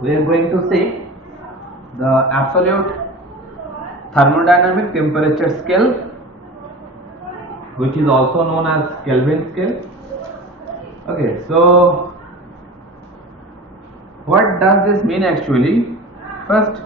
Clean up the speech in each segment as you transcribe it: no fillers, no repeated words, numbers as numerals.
we are going to see the absolute thermodynamic temperature scale, which is also known as Kelvin scale. Okay, so what does this mean actually? First,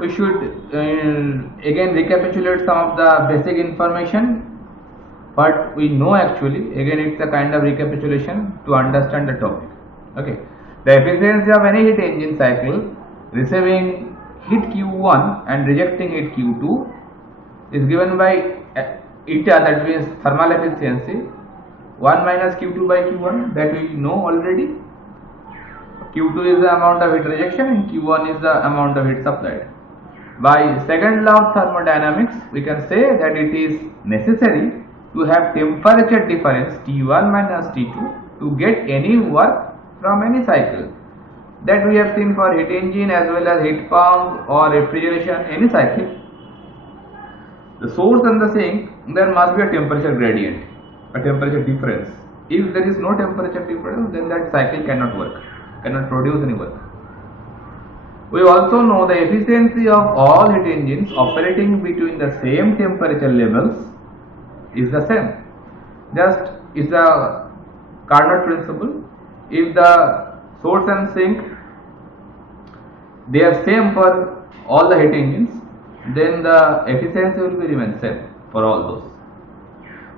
we should again recapitulate some of the basic information. But we know actually, again it's a kind of recapitulation to understand the topic. Okay, the efficiency of any heat engine cycle receiving heat Q1 and rejecting heat Q2 is given by eta, that means thermal efficiency 1 minus Q2 by Q1, that we know already. Q2 is the amount of heat rejection and Q1 is the amount of heat supplied. By second law of thermodynamics, we can say that it is necessary to have temperature difference T1 minus T2 to get any work from any cycle. That we have seen for heat engine as well as heat pump or refrigeration, any cycle. The source and the sink, there must be a temperature gradient, a temperature difference. If there is no temperature difference, then that cycle cannot work, cannot produce any work. We also know the efficiency of all heat engines operating between the same temperature levels is the same. Just is the Carnot principle. If the source and sink they are same for all the heat engines, then the efficiency will be remain same for all those.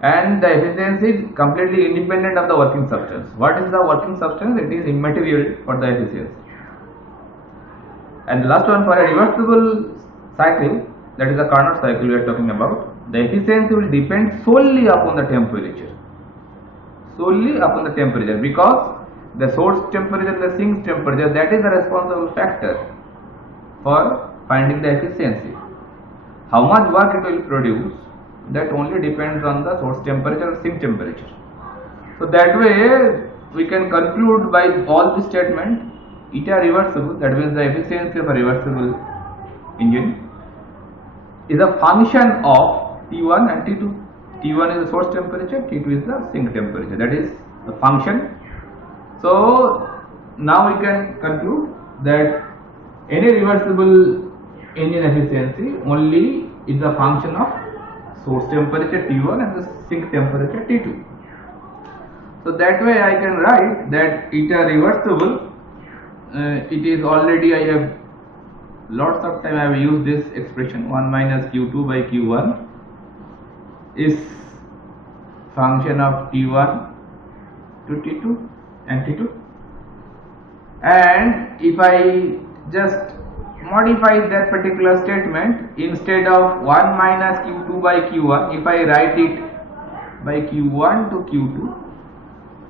And the efficiency is completely independent of the working substance. What is the working substance? It is immaterial for the efficiency. And the last one, for a reversible cycle, that is the Carnot cycle we are talking about, the efficiency will depend solely upon the temperature. Solely upon the temperature, because the source temperature and the sink temperature, that is the responsible factor for finding the efficiency. How much work it will produce, that only depends on the source temperature and sink temperature. So that way we can conclude by all this statement, eta reversible, that means the efficiency of a reversible engine, is a function of T1 and T2. T1 is the source temperature, T2 is the sink temperature, that is the function. So now we can conclude that any reversible engine efficiency only is a function of source temperature T1 and the sink temperature T2. So that way I can write that eta reversible, it is already, I have lots of time I have used this expression, 1 minus Q2 by Q1 is function of T1 to T2 and T2. And if I just modify that particular statement, instead of 1 minus Q2 by Q1, if I write it by Q1 to Q2,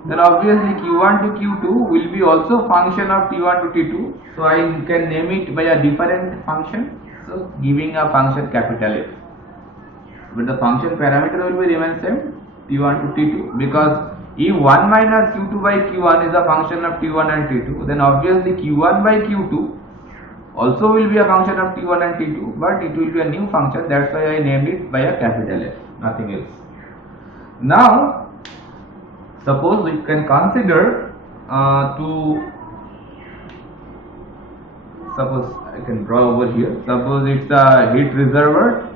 then obviously Q1 to Q2 will be also function of T1 to T2. So I can name it by a different function, so giving a function capital F. But the function parameter will be remain same, T1 to T2, because if 1 minus Q2 by Q1 is a function of T1 and T2, then obviously Q1 by Q2 also will be a function of T1 and T2, but it will be a new function, that's why I named it by a capital F, nothing else. Now, suppose we can consider suppose I can draw over here, suppose it's a heat reservoir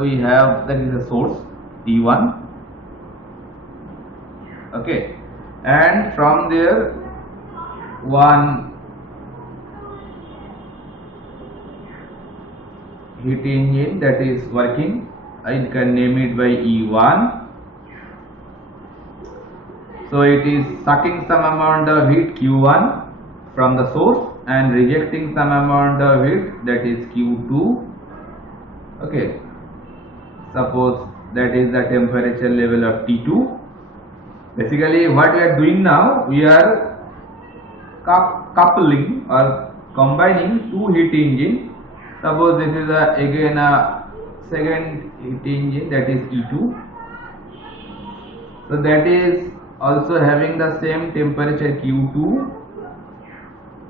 we have, that is a source T1, okay, and from there one heat engine that is working, I can name it by E1. So it is sucking some amount of heat Q1 from the source and rejecting some amount of heat, that is Q2. Okay, suppose that is the temperature level of T2. Basically what we are doing now, we are coupling or combining two heat engines. Suppose this is again a second heat engine, that is E2. So that is also having the same temperature Q2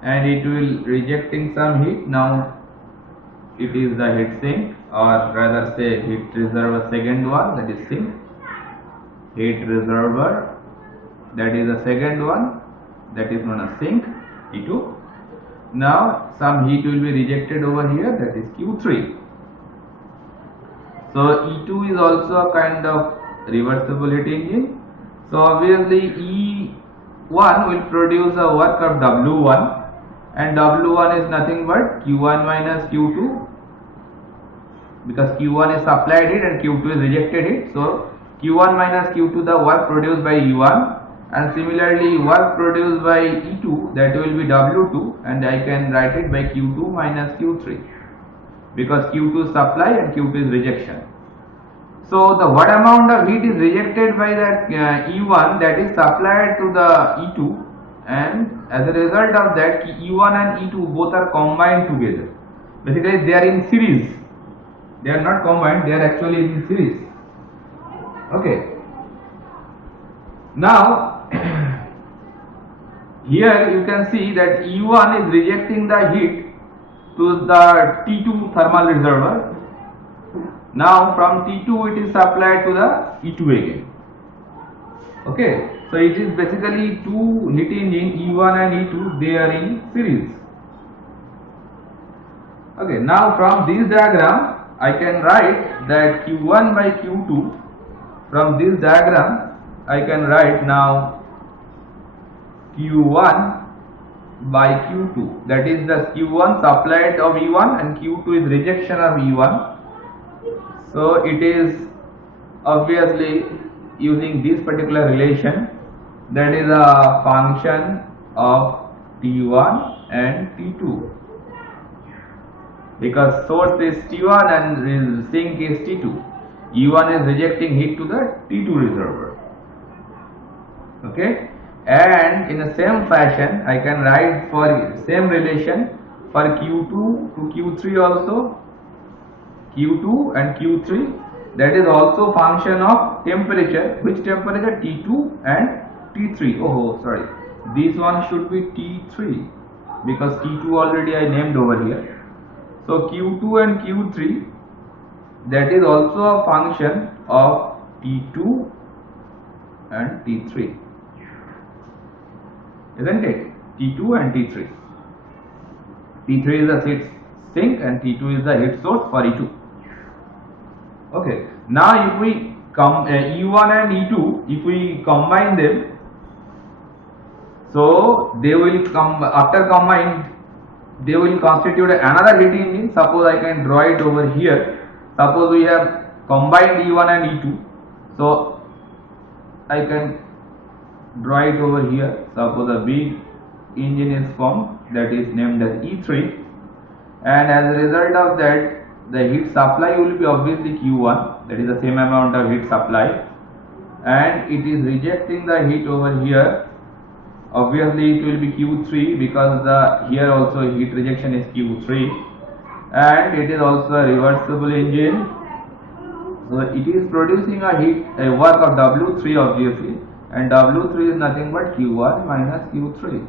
and it will rejecting some heat. Now it is the heat sink, or rather say heat reservoir second one, that is sink. Heat reservoir, that is the second one, that is known as sink T2. Now some heat will be rejected over here, that is Q3. So E2 is also a kind of reversible heat engine. So obviously E1 will produce a work of W1, and W1 is nothing but Q1 minus Q2, because Q1 is supplied heat and Q2 is rejected heat. So Q1 minus Q2 the work produced by E1, and similarly work produced by E2, that will be W2, and I can write it by Q2 minus Q3, because Q2 is supply and Q2 is rejection. So the what amount of heat is rejected by that E1, that is supplied to the E2, and as a result of that E1 and E2 both are combined together. Basically they are in series, they are not combined, they are actually in series. Okay. Now here you can see that E1 is rejecting the heat to the T2 thermal reservoir. Now from T2 it is supplied to the E2 again. Okay, so it is basically two heat engine E1 and E2, they are in series. Okay, now from this diagram I can write that Q1 by Q2. From this diagram I can write now Q1 by Q2, that is the Q1 supplied of E1 and Q2 is rejection of E1. So it is obviously using this particular relation, that is a function of T1 and T2, because source is T1 and sink is T2. E1 is rejecting heat to the T2 reservoir. Okay, and in the same fashion I can write for same relation for Q2 to Q3 also, Q2 and Q3, that is also function of temperature. Which temperature? T2 and T3. Oh sorry, this one should be T3, because T2 already I named over here. So Q2 and Q3, that is also a function of T2 and T3, isn't it? T2 and T3. T3 is the heat sink and T2 is the heat source for E2. Okay, now if we E1 and E2, if we combine them, so they will come after combined, they will constitute another heat engine. Suppose I can draw it over here. Suppose we have combined E1 and E2, so I can draw it over here. Suppose a big engine is formed, that is named as E3, and as a result of that the heat supply will be obviously Q1, that is the same amount of heat supply, and it is rejecting the heat over here. Obviously it will be Q3, because the here also heat rejection is Q3, and it is also a reversible engine. So it is producing a work of W3 obviously, and W3 is nothing but Q1 minus Q3.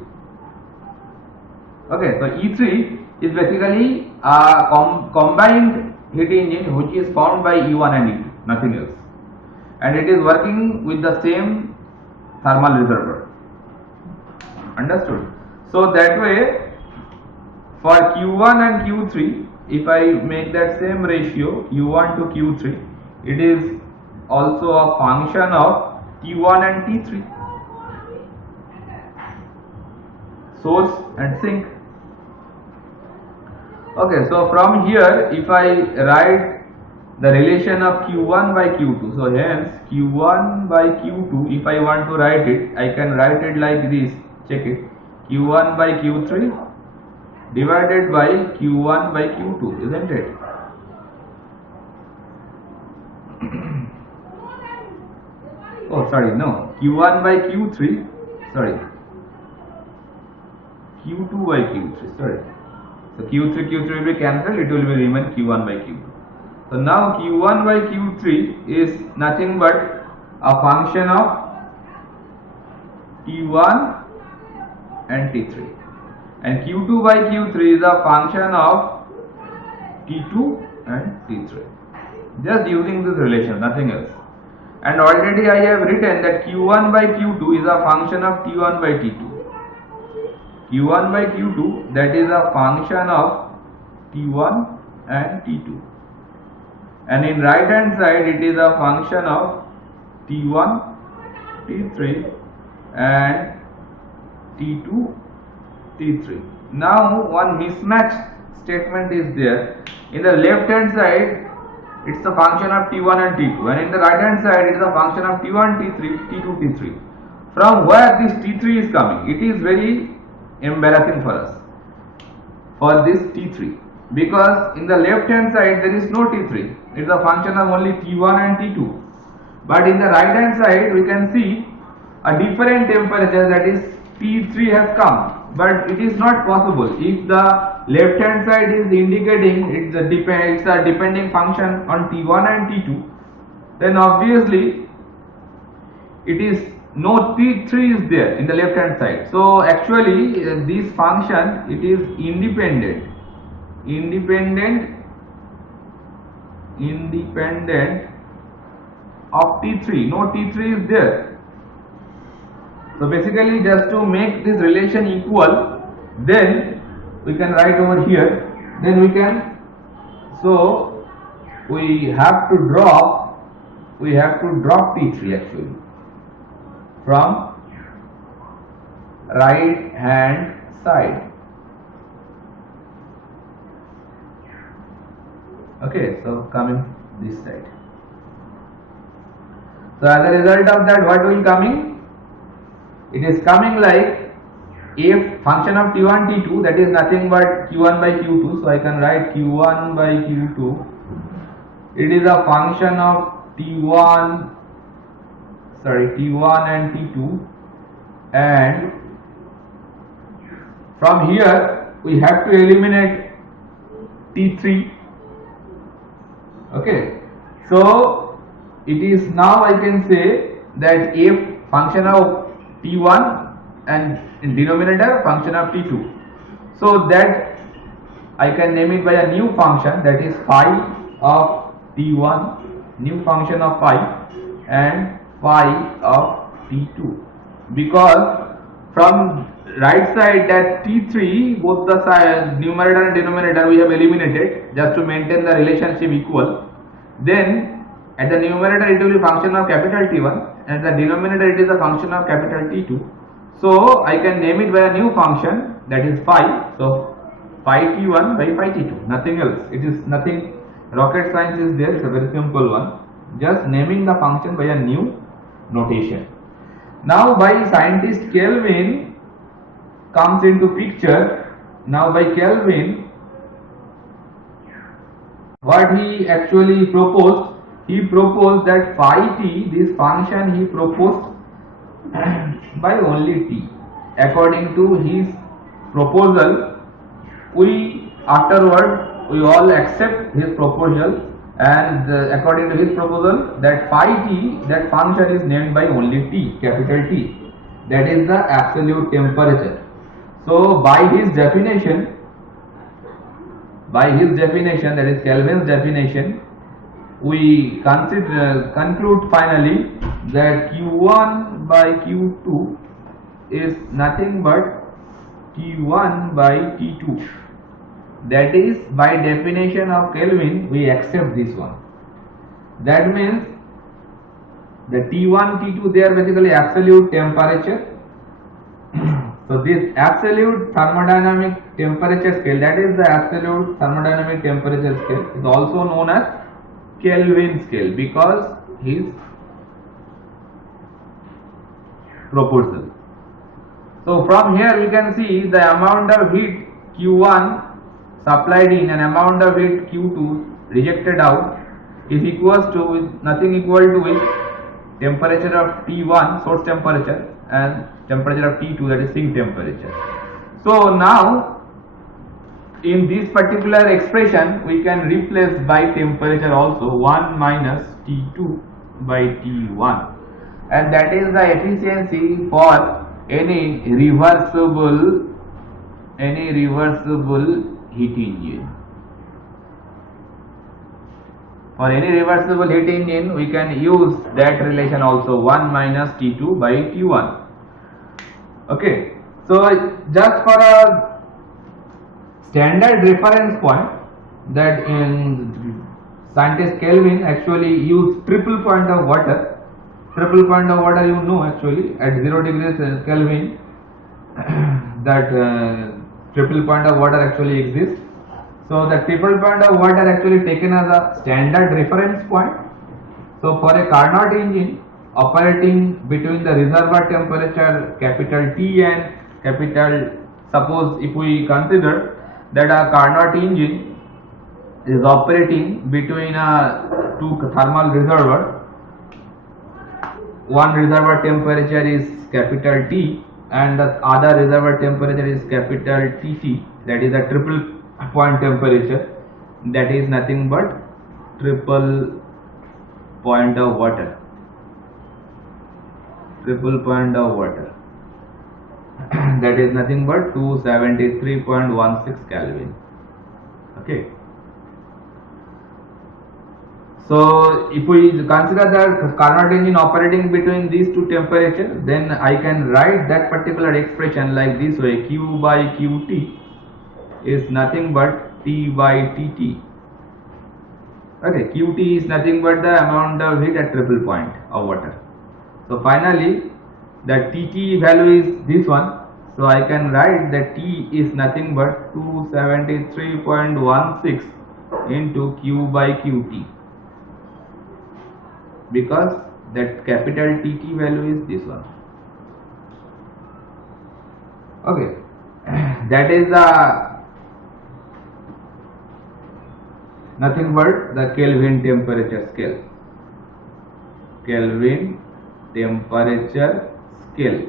Okay, so E3 is basically a combined heat engine which is formed by E1 and E2, nothing else, and it is working with the same thermal reservoir. Understood? So that way for Q1 and Q3, if I make that same ratio Q1 to Q3, it is also a function of T1 and T3, source and sink. Okay, so from here if I write the relation of Q1 by Q2, so hence Q1 by Q2, if I want to write it, I can write it like this. Check it, Q1 by Q3 divided by Q1 by Q2, isn't it? Oh sorry, no, Q1 by Q3, sorry, Q2 by Q3, sorry. So Q3 will be cancelled, it will be remain Q1 by Q2. So now Q1 by Q3 is nothing but a function of T1 and T3, and Q2 by Q3 is a function of T2 and T3, just using this relation, nothing else. And already I have written that Q1 by Q2 is a function of T1 by T2. Q1 by Q2, that is a function of T1 and T2, and in right hand side it is a function of T1, T3 and T2, T3. Now one mismatch statement is there. In the left hand side it's a function of T1 and T2, and in the right hand side it is a function of T1, T3, T2, T3. From where this T3 is coming? It is very embarrassing for us, for this T3, because in the left hand side there is no T3. It is a function of only T1 and T2. But in the right hand side we can see a different temperature, that is T3 has come, but it is not possible. If the left hand side is indicating it's a depending function on T1 and T2, then obviously it is no T3 is there in the left hand side. So actually this function, it is independent of T3. No T3 is there. So basically, just to make this relation equal, then we can write over here, then we can, so we have to drop T3 actually from right hand side. Okay, so coming this side. So as a result of that, what will coming? It is coming like f function of T1, T2, that is nothing but Q1 by Q2. So I can write Q1 by Q2. It is a function of T1 and T2, and from here we have to eliminate T3. Okay, so it is now I can say that f function of T1 and in denominator function of T2, so that I can name it by a new function, that is phi of T1, new function of phi, and phi of T2, because from right side that T3, both the side numerator and denominator we have eliminated just to maintain the relationship equal. Then at the numerator it will be function of capital T1, and the denominator it is a function of capital T2. So I can name it by a new function, that is phi. So phi T1 by phi T2, nothing else. It is nothing rocket science is there. It's a very simple one, just naming the function by a new notation. Now by scientist Kelvin comes into picture. Now by Kelvin, what he actually proposed, he proposed that phi t, this function he proposed by only t. According to his proposal, we afterward we all accept his proposal, and according to his proposal, that phi t, that function is named by only t, capital T, that is the absolute temperature. So by his definition, that is Kelvin's definition, we conclude finally that Q1 by Q2 is nothing but T1 by T2. That is, by definition of Kelvin, we accept this one. That means the T1, T2, they are basically absolute temperature. So this absolute thermodynamic temperature scale, that is the absolute thermodynamic temperature scale, is also known as Kelvin scale because his proposal. So from here we can see the amount of heat Q1 supplied in and amount of heat Q2 rejected out is equals to nothing equal to with temperature of T1, source temperature, and temperature of T2, that is sink temperature. So now in this particular expression we can replace by temperature also 1 minus T2 by T1, and that is the efficiency for any reversible heat engine. For any reversible heat engine we can use that relation also, 1 minus T2 by T1. Okay, So just for a standard reference point, that in scientist Kelvin actually used triple point of water. Triple point of water, you know, actually at 0 degrees Kelvin that triple point of water actually exists. So the triple point of water actually taken as a standard reference point. So for a Carnot engine operating between the reservoir temperature capital T and capital, suppose if we consider that a Carnot engine is operating between two thermal reservoir, one reservoir temperature is capital T and the other reservoir temperature is capital TT, that is a triple point temperature, that is nothing but triple point of water, triple point of water that is nothing but 273.16 Kelvin. Okay. So if we consider the Carnot engine operating between these two temperatures, then I can write that particular expression like this way: Q by Qt is nothing but T by Tt. Okay, Qt is nothing but the amount of heat at triple point of water. So finally, the Tt value is this one. So I can write that T is nothing but 273.16 into Q by Qt, because that capital TT value is this one. Okay, that is the nothing but the Kelvin temperature scale. Kelvin temperature scale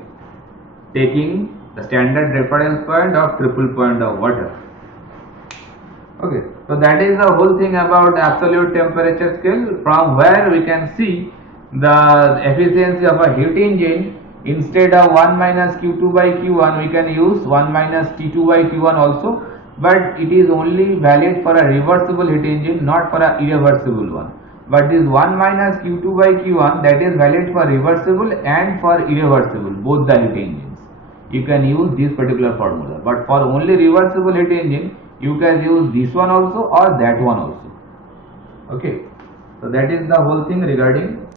taking the standard reference point of triple point of water. Okay, so that is the whole thing about absolute temperature scale, from where we can see the efficiency of a heat engine. Instead of 1 minus Q2 by Q1, we can use 1 minus T2 by Q1 also, but it is only valid for a reversible heat engine, not for a irreversible one. But this 1 minus Q2 by Q1, that is valid for reversible and for irreversible, both the heat engines. You can use this particular formula, but for only reversible heat engine, you can use this one also or that one also. Okay, so that is the whole thing regarding